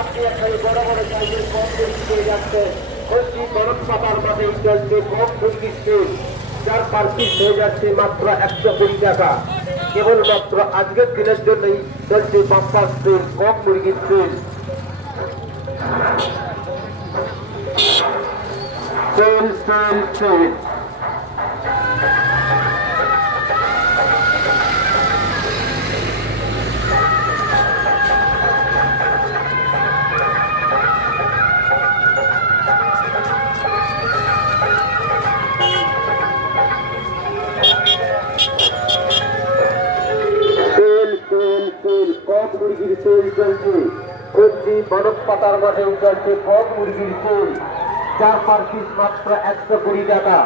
আপনি এখানে বড় বড় সাইজের কম মুরগি পেয়ে যাচ্ছে। কচি বরফ পাতার মাঝে চলছে কম মুরগির তেল, যার পার পিস হয়ে যাচ্ছে মাত্র 120 টাকা। কেবলমাত্র আজকের দিনের জন্যই চলছে বাম্পার তেল, কম মুরগির তেল। তেল তেল তেল কম মুরগির তেল চলছে। কচি বরফ পাতার মাঠে চলছে কম মুরগির তেল, যার পার পিস মাত্র 120 টাকা।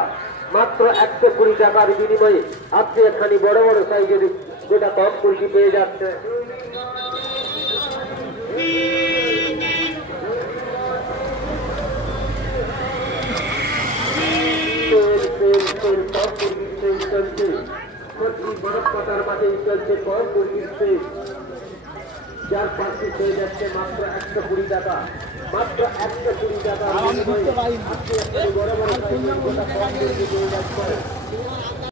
মাত্র 120 টাকার বিনিময়ে আপনি এখানে বড় বড় সাইজের গোটা কম মুরগি পেয়ে যাচ্ছে। তেল তেল তেল কম মুরগির তেল চলছে। কচি বরফ পাতার মাঠে চলছে কম মুরগির তেল, যার পার পিস হয়ে যাচ্ছে মাত্র 120 টাকা। মাত্র 120 টাকা বড় বড় সাইজের গোটা কম মুরগি পেয়ে যাচ্ছে।